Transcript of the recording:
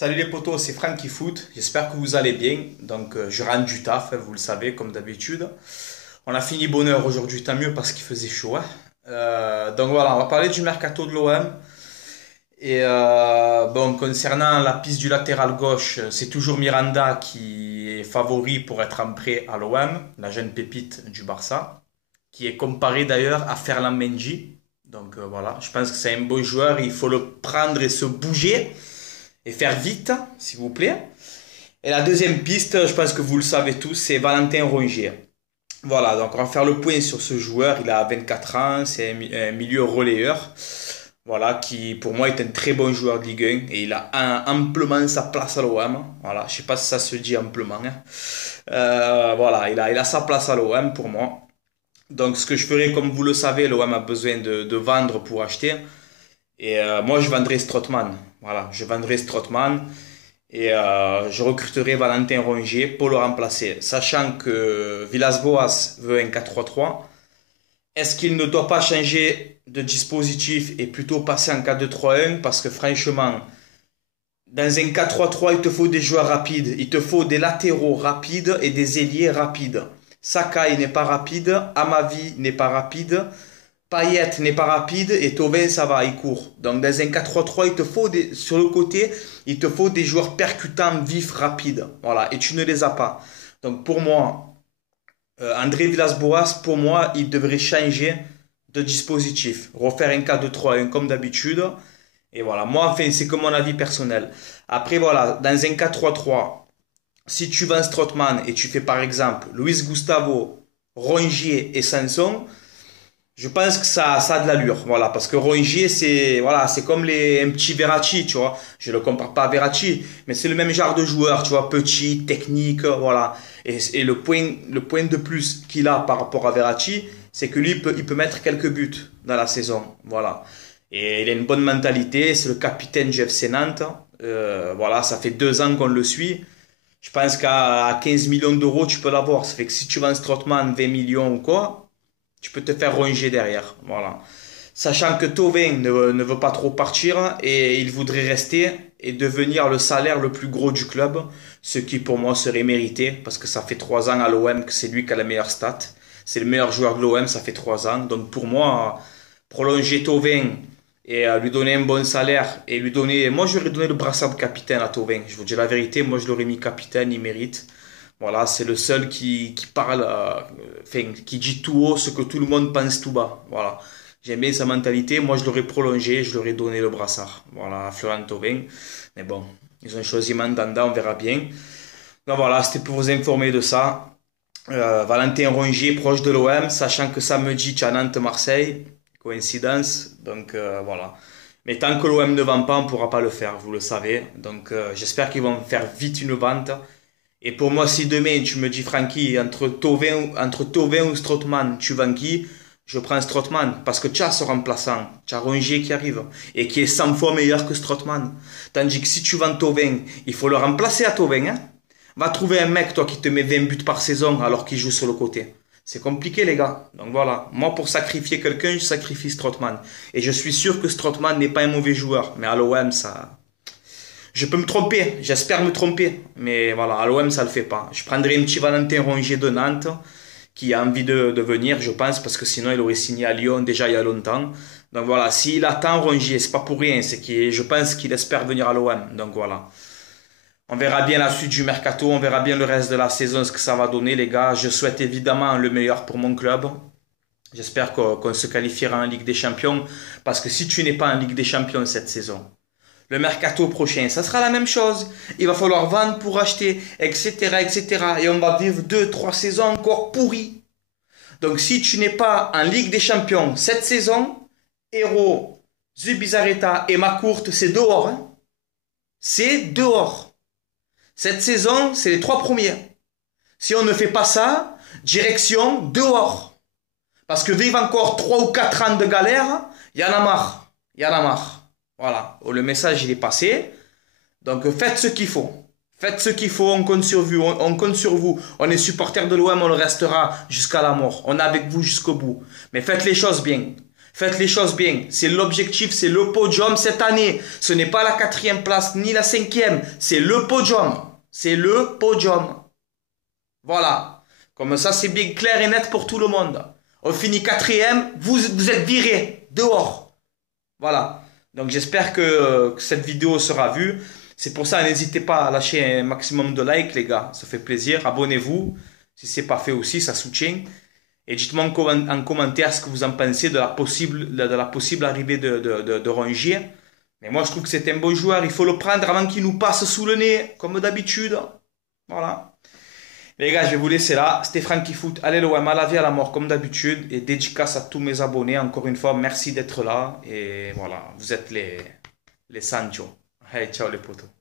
Salut les potos, c'est Francky Foot. J'espère que vous allez bien. Donc, je rentre du taf, hein, vous le savez, comme d'habitude. On a fini bonne heure aujourd'hui, tant mieux parce qu'il faisait chaud, hein. Donc voilà, on va parler du mercato de l'OM. Bon, concernant la piste du latéral gauche, c'est toujours Miranda qui est favori pour être en prêt à l'OM, la jeune pépite du Barça, qui est comparé d'ailleurs à Ferland Mendy. Donc voilà, je pense que c'est un beau joueur, il faut le prendre et se bouger et faire vite, s'il vous plaît. Et la deuxième piste, je pense que vous le savez tous, c'est Valentin Rongier. Voilà, donc on va faire le point sur ce joueur. Il a 24 ans, c'est un milieu relayeur. Voilà, qui pour moi est un très bon joueur de Ligue 1 et il a amplement sa place à l'OM. Voilà, je sais pas si ça se dit amplement, hein. Voilà, il a sa place à l'OM pour moi. Donc ce que je ferai, comme vous le savez, l'OM a besoin de vendre pour acheter. Moi, je vendrai Strootman. Voilà, je vendrai Strootman et je recruterai Valentin Rongier pour le remplacer. Sachant que Villas-Boas veut un 4-3-3. Est-ce qu'il ne doit pas changer de dispositif et plutôt passer en 4-2-3-1? Parce que franchement, dans un 4-3-3, il te faut des joueurs rapides. Il te faut des latéraux rapides et des ailiers rapides. Sakai n'est pas rapide, Amavi n'est pas rapide. Payet n'est pas rapide et Thauvin ça va, il court. Donc dans un 4-3-3, sur le côté, il te faut des joueurs percutants, vifs, rapides. Voilà, et tu ne les as pas. Donc pour moi, André Villas-Boas, pour moi, il devrait changer de dispositif. Refaire un 4-2-3-1 comme d'habitude. Et voilà, moi, enfin, c'est comme mon avis personnel. Après, voilà, dans un 4-3-3, si tu vends Strootman et tu fais par exemple Luis Gustavo, Rongier et Sanson, je pense que ça a de l'allure, voilà, parce que Rongier, c'est voilà, c'est comme un petit Verratti, tu vois. Je le compare pas à Verratti, mais c'est le même genre de joueur, tu vois, petit, technique, voilà. Et le point de plus qu'il a par rapport à Verratti, c'est que lui, il peut mettre quelques buts dans la saison, voilà. Et il a une bonne mentalité, c'est le capitaine du FC Nantes. Voilà, ça fait 2 ans qu'on le suit. Je pense qu'à 15 millions d'euros, tu peux l'avoir. Ça fait que si tu vends Strootman 20 millions ou quoi, tu peux te faire ronger derrière. Voilà. Sachant que Thauvin ne veut pas trop partir et il voudrait rester et devenir le salaire le plus gros du club, ce qui pour moi serait mérité parce que ça fait 3 ans à l'OM que c'est lui qui a la meilleure stat. C'est le meilleur joueur de l'OM, ça fait 3 ans. Donc pour moi, prolonger Thauvin et lui donner un bon salaire et lui donner. Moi, je lui ai donné le brassard de capitaine à Thauvin. Je vous dis la vérité, moi je l'aurais mis capitaine, il mérite. Voilà, c'est le seul qui parle, enfin, qui dit tout haut ce que tout le monde pense tout bas. Voilà. J'aime bien sa mentalité. Moi, je l'aurais prolongé, je leur ai donné le brassard. Voilà, à Florent Thauvin. Mais bon, ils ont choisi Mandanda, on verra bien. Donc voilà, c'était pour vous informer de ça. Valentin Rongier, proche de l'OM, sachant que samedi, tu as Nantes-Marseille. Coïncidence. Donc voilà. Mais tant que l'OM ne vend pas, on ne pourra pas le faire, vous le savez. Donc j'espère qu'ils vont faire vite une vente. Et pour moi, si demain tu me dis, Francky, entre Thauvin ou Strootman, tu vends qui? Je prends Strootman parce que tu as ce remplaçant, tu as Rongier qui arrive et qui est 100 fois meilleur que Strootman. Tandis que si tu vends Thauvin, il faut le remplacer à Thauvin, hein. Va trouver un mec, toi, qui te met 20 buts par saison alors qu'il joue sur le côté. C'est compliqué, les gars. Donc voilà, moi, pour sacrifier quelqu'un, je sacrifie Strootman. Et je suis sûr que Strootman n'est pas un mauvais joueur. Mais à l'OM, ça. Je peux me tromper, j'espère me tromper, mais voilà, à l'OM ça le fait pas. Je prendrai un petit Valentin Rongier de Nantes qui a envie de venir, je pense, parce que sinon il aurait signé à Lyon déjà il y a longtemps. Donc voilà, s'il attend Rongier, c'est pas pour rien, je pense qu'il espère venir à l'OM. Donc voilà. On verra bien la suite du mercato, on verra bien le reste de la saison, ce que ça va donner, les gars. Je souhaite évidemment le meilleur pour mon club. J'espère qu'on se qualifiera en Ligue des Champions, parce que si tu n'es pas en Ligue des Champions cette saison, le mercato prochain, ça sera la même chose. Il va falloir vendre pour acheter, etc., etc. Et on va vivre 2, 3 saisons encore pourries. Donc si tu n'es pas en Ligue des Champions cette saison, Héros, Zubizarreta et Macourte, c'est dehors, hein. C'est dehors. Cette saison, c'est les 3 premiers. Si on ne fait pas ça, direction dehors. Parce que vivre encore 3 ou 4 ans de galère, il y en a marre. Il y en a marre. Voilà, le message il est passé. Donc faites ce qu'il faut. Faites ce qu'il faut, on compte sur vous. On compte sur vous. On est supporter de l'OM, on le restera jusqu'à la mort. On est avec vous jusqu'au bout. Mais faites les choses bien. Faites les choses bien. C'est l'objectif, c'est le podium cette année. Ce n'est pas la 4e place ni la 5e. C'est le podium. C'est le podium. Voilà. Comme ça, c'est bien clair et net pour tout le monde. On finit 4e, vous êtes viré dehors. Voilà. Donc j'espère que cette vidéo sera vue. C'est pour ça, n'hésitez pas à lâcher un maximum de likes, les gars. Ça fait plaisir. Abonnez-vous. Si ce n'est pas fait aussi, ça soutient. Et dites-moi en commentaire ce que vous en pensez de la possible arrivée de Rongier. Mais moi, je trouve que c'est un bon joueur. Il faut le prendre avant qu'il nous passe sous le nez, comme d'habitude. Voilà. Les gars, je vais vous laisser là. C'était Franky Foot. Allez l'OM à la vie, à la mort, comme d'habitude. Et dédicace à tous mes abonnés. Encore une fois, merci d'être là. Et voilà, vous êtes les Sancho. Allez, ciao les potos.